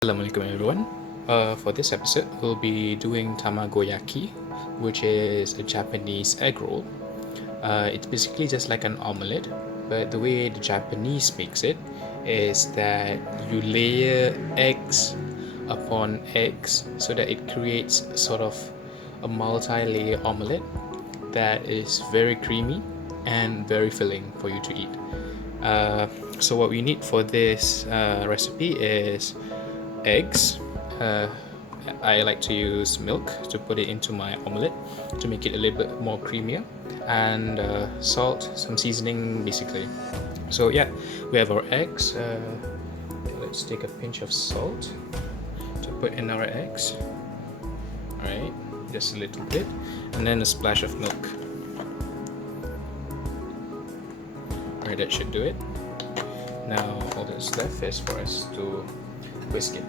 Assalamualaikum everyone. For this episode, we'll be doing tamagoyaki, which is a Japanese egg roll. It's basically just like an omelette, but the way the Japanese makes it is that you layer eggs upon eggs so that it creates sort of a multi-layer omelette that is very creamy and very filling for you to eat. So what we need for this recipe is eggs. I like to use milk to put it into my omelette to make it a little bit more creamier, and salt, some seasoning basically. So yeah, we have our eggs. Let's take a pinch of salt to put in our eggs. Alright, just a little bit, and then a splash of milk. Alright, that should do it. Now all that's left is for us to whisk it.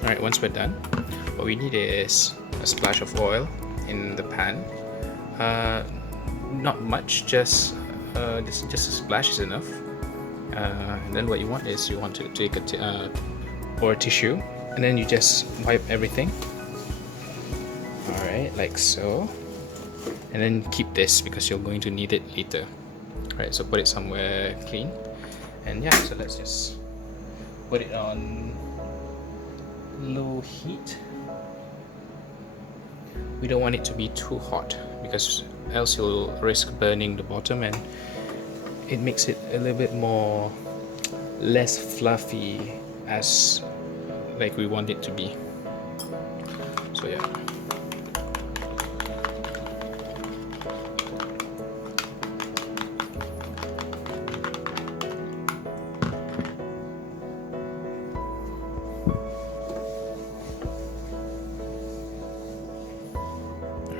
Alright, once we're done, what we need is a splash of oil in the pan. Not much, just a splash is enough. And then what you want is you want to take a tissue, and then you just wipe everything. Alright, like so. And then keep this because you're going to need it later. Alright, so put it somewhere clean. And yeah, so let's just put it on low heat. We don't want it to be too hot because else you'll risk burning the bottom, and it makes it a little bit more less fluffy as like we want it to be. So yeah.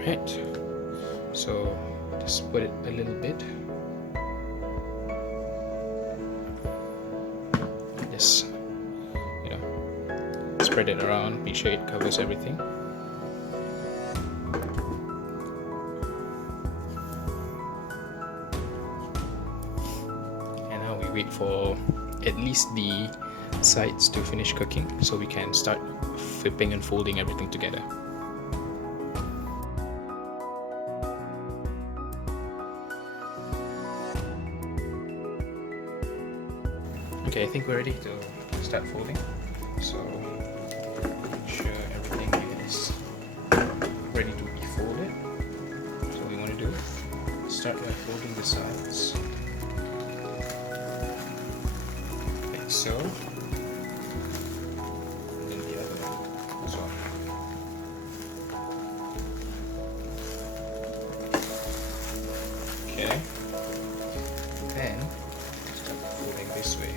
Alright, so just put it a little bit. Just, spread it around, make sure it covers everything. And now we wait for at least the sides to finish cooking so we can start flipping and folding everything together. Okay, I think we're ready to start folding. So make sure everything is ready to be folded. So what we want to do is start by folding the sides, like so, and then the other one as well. Okay, then start folding this way.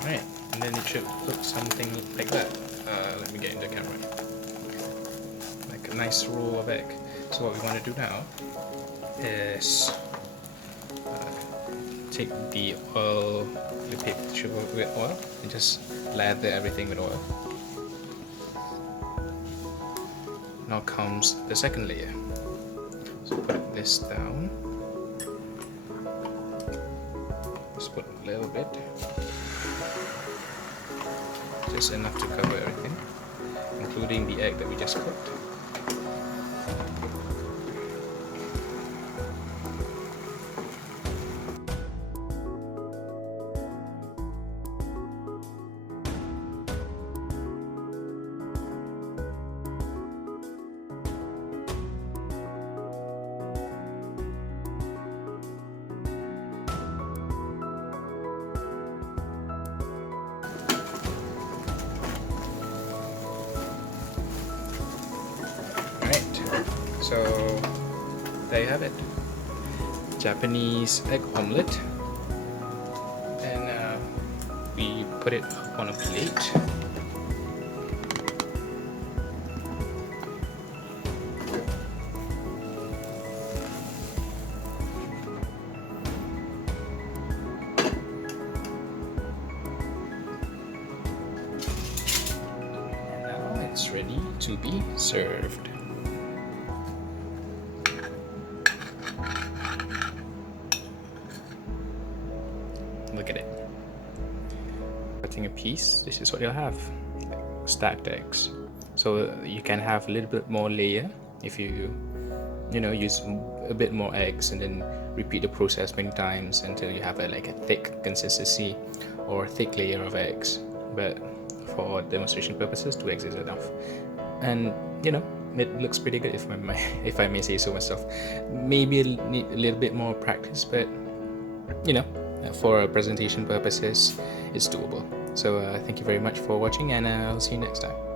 Alright, and then it should look something like that. Let me get in the camera. Like a nice roll of egg. So what we want to do now is take the oil, the paper tissue with oil, and just lather everything with oil. Now comes the second layer. So put this down. Just put a little bit. Just enough to cover everything, including the egg that we just cooked. So there you have it, Japanese egg omelette, and we put it on a plate. And now it's ready to be served. Look at it. Cutting a piece, this is what you'll have. Stacked eggs. So you can have a little bit more layer if you use a bit more eggs, and then repeat the process many times until you have like a thick consistency or thick layer of eggs. But for demonstration purposes, 2 eggs is enough. And it looks pretty good, if I may say so myself. Maybe need a little bit more practice, but for presentation purposes, it's doable. So thank you very much for watching, and I'll see you next time.